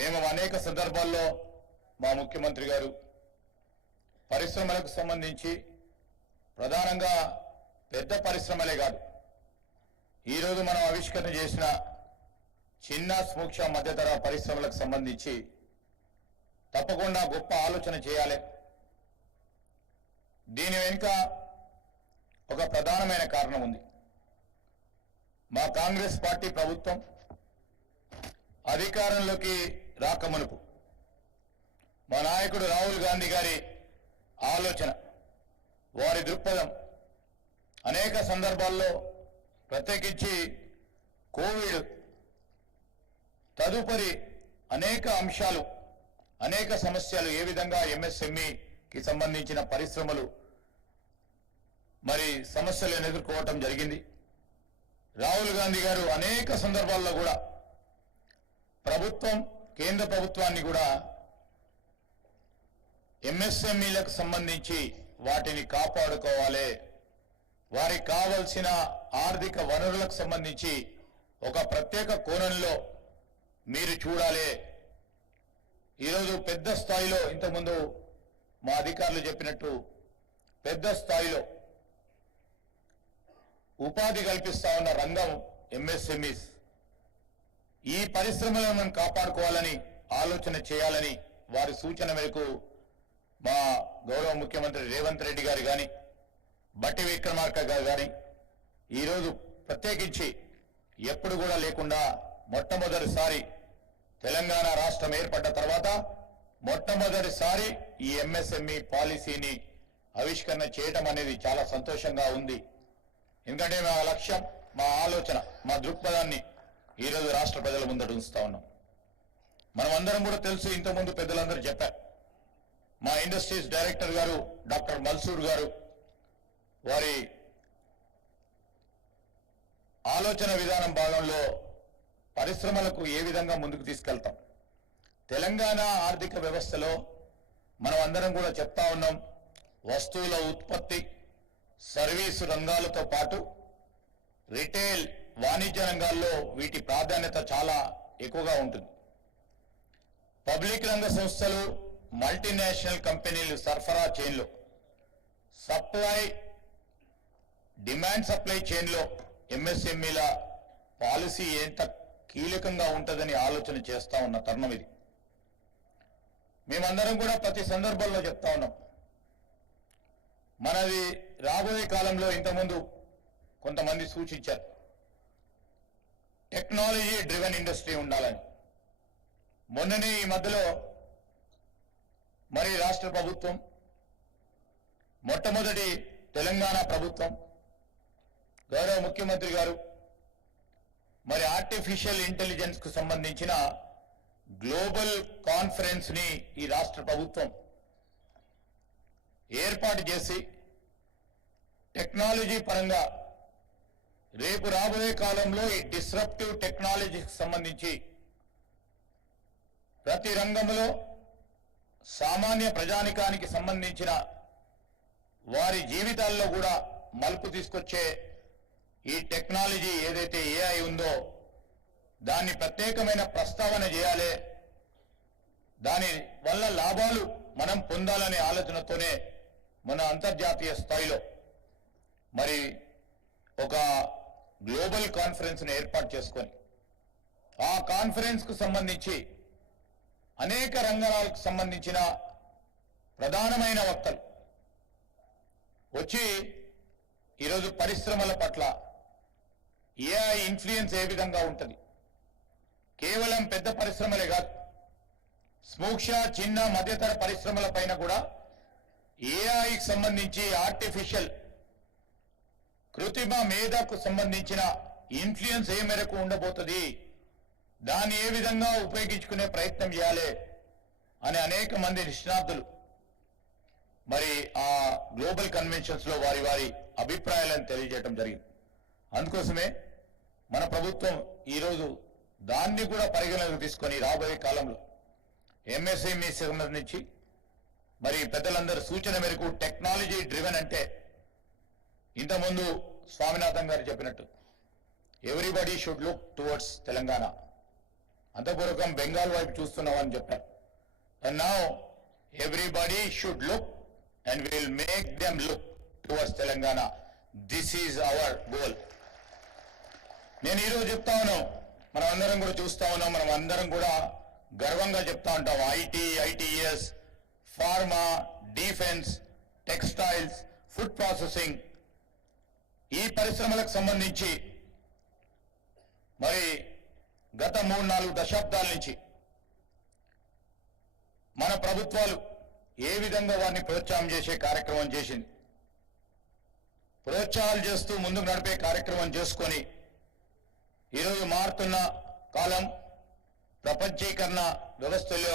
మేము అనేక సందర్భాల్లో మా ముఖ్యమంత్రి గారు పరిశ్రమలకు సంబంధించి ప్రధానంగా పెద్ద పరిశ్రమలే కాదు, ఈరోజు మనం ఆవిష్కరణ చేసిన చిన్న సూక్ష్మ మధ్యతర పరిశ్రమలకు సంబంధించి తప్పకుండా గొప్ప ఆలోచన చేయాలి. దీని వెనుక ఒక ప్రధానమైన కారణం ఉంది. మా కాంగ్రెస్ పార్టీ ప్రభుత్వం అధికారంలోకి రాకమునుపు మా నాయకుడు రాహుల్ గాంధీ గారి ఆలోచన, వారి దృక్పథం అనేక సందర్భాల్లో ప్రత్యేకించి కోవిడ్ తదుపరి అనేక అంశాలు, అనేక సమస్యలు, ఏ విధంగా ఎంఎస్ఎంఈకి సంబంధించిన పరిశ్రమలు మరి సమస్యలను ఎదుర్కోవటం జరిగింది. రాహుల్ గాంధీ గారు అనేక సందర్భాల్లో కూడా ప్రభుత్వం, కేంద్ర ప్రభుత్వాన్ని కూడా ఎంఎస్ఎంఈలకు సంబంధించి వాటిని కాపాడుకోవాలి, వారికి కావలసిన ఆర్థిక వనరులకు సంబంధించి ఒక ప్రత్యేక కోణంలో మీరు చూడాలి. ఈరోజు పెద్ద స్థాయిలో, ఇంతకుముందు మా అధికారులు చెప్పినట్టు పెద్ద స్థాయిలో ఉపాధి కల్పిస్తా ఉన్న రంగం ఎంఎస్ఎంఈస్. ఈ పరిశ్రమలను మనం కాపాడుకోవాలని ఆలోచన చేయాలని వారి సూచన మేరకు మా గౌరవ ముఖ్యమంత్రి రేవంత్ రెడ్డి గారు కానీ, బట్టి విక్రమార్క గారు కానీ ఈరోజు ప్రత్యేకించి ఎప్పుడు కూడా లేకుండా మొట్టమొదటిసారి తెలంగాణ రాష్ట్రం ఏర్పడ్డ తర్వాత మొట్టమొదటిసారి ఈ ఎంఎస్ఎంఈ పాలసీని ఆవిష్కరణ చేయడం అనేది చాలా సంతోషంగా ఉంది. ఎందుకంటే మా లక్ష్యం, మా ఆలోచన, మా దృక్పథాన్ని ఈరోజు రాష్ట్ర ప్రజల ముందట ఉంచుతా ఉన్నాం. మనం అందరం కూడా తెలుసు, ఇంతకుముందు పెద్దలందరూ చెప్పారు. మా ఇండస్ట్రీస్ డైరెక్టర్ గారు డాక్టర్ మల్సూర్ గారు వారి ఆలోచన విధానం భాగంలో పరిశ్రమలకు ఏ విధంగా ముందుకు తీసుకెళ్తాం. తెలంగాణ ఆర్థిక వ్యవస్థలో మనం అందరం కూడా చెప్తా ఉన్నాం, వస్తువుల ఉత్పత్తి, సర్వీసు రంగాలతో పాటు రిటైల్, వాణిజ్య రంగాల్లో వీటి ప్రాధాన్యత చాలా ఎక్కువగా ఉంటుంది. పబ్లిక్ రంగ సంస్థలు, మల్టీనేషనల్ కంపెనీలు సరఫరా చైన్లో, డిమాండ్ సప్లై చైన్లో ఎంఎస్ఎంఈల పాలసీ ఎంత కీలకంగా ఉంటుందని ఆలోచన చేస్తా ఉన్న తరుణం ఇది. మేమందరం కూడా ప్రతి సందర్భంలో చెప్తా ఉన్నాం, మనది రాబోయే కాలంలో ఇంతకుముందు కొంతమంది సూచించారు టెక్నాలజీ డ్రివెన్ ఇండస్ట్రీ ఉండాలని. మొన్ననే ఈ మధ్యలో మరి రాష్ట్ర ప్రభుత్వం, మొట్టమొదటి తెలంగాణ ప్రభుత్వం, గౌరవ ముఖ్యమంత్రి గారు మరి ఆర్టిఫిషియల్ ఇంటెలిజెన్స్ కు సంబంధించిన గ్లోబల్ కాన్ఫరెన్స్ ని ఈ రాష్ట్ర ప్రభుత్వం ఏర్పాటు చేసి టెక్నాలజీ పరంగా రేపు రాబోయే కాలంలో ఈ డిస్రప్టివ్ టెక్నాలజీకి సంబంధించి ప్రతి రంగంలో సామాన్య ప్రజానికానికి సంబంధించిన వారి జీవితాల్లో కూడా మలుపు తీసుకొచ్చే ఈ టెక్నాలజీ ఏదైతే ఏఐ ఉందో దాన్ని ప్రత్యేకమైన ప్రస్తావన చేయాలి, దాని వల్ల లాభాలు మనం పొందాలనే ఆలోచనతోనే మన అంతర్జాతీయ స్థాయిలో మరి ఒక గ్లోబల్ కాన్ఫరెన్స్ని ఏర్పాటు చేసుకొని ఆ కాన్ఫరెన్స్కు సంబంధించి అనేక రంగాలకు సంబంధించిన ప్రధానమైన వక్తలు వచ్చి ఈరోజు పరిశ్రమల పట్ల ఏఐ ఇన్ఫ్లుయెన్స్ ఏ విధంగా ఉంటుంది, కేవలం పెద్ద పరిశ్రమలే కాదు, సూక్ష్మ, చిన్న, మధ్యతర పరిశ్రమల పైన కూడా ఏఐకి సంబంధించి ఆర్టిఫిషియల్ కృత్రిమ మేధకు సంబంధించిన ఇన్ఫ్లుయెన్స్ ఏ మేరకు ఉండబోతుంది, దాన్ని ఏ విధంగా ఉపయోగించుకునే ప్రయత్నం చేయాలి అని అనేక మంది నిష్ణాతులు మరి ఆ గ్లోబల్ కన్వెన్షన్స్ లో వారి వారి అభిప్రాయాలను తెలియజేయడం జరిగింది. అందుకోసమే మన ప్రభుత్వం ఈరోజు దాన్ని కూడా పరిగణలోకి తీసుకొని రాబోయే కాలంలో ఎంఎస్ఎంఈ సంబంధించి మరి పెద్దలందరూ సూచన మేరకు టెక్నాలజీ డ్రివెన్ అంటే ఇంతకుముందు స్వామినాథన్ గారు చెప్పినట్టు everybody should look towards Telangana. అంతపూర్వకం బెంగాల్ వైపు చూస్తున్నామని చెప్పారు. And now everybody should look and will make them look towards Telangana. This is our goal. నేను ఈరోజు చెప్తా ఉన్నాం, మనం అందరం కూడా చూస్తా ఉన్నాం, మనం అందరం కూడా గర్వంగా చెప్తా ఉంటాం, IT, ITS, pharma, defence, textiles, food processing, ఈ పరిశ్రమలకు సంబంధించి మరి గత 3-4 దశాబ్దాల నుంచి మన ప్రభుత్వాలు ఏ విధంగా వారిని ప్రోత్సాహం చేసే కార్యక్రమం చేసింది. ప్రోత్సాహాలు చేస్తూ ముందుకు నడిపే కార్యక్రమం చేసుకొని ఈరోజు మారుతున్న కాలం, ప్రపంచీకరణ వ్యవస్థలో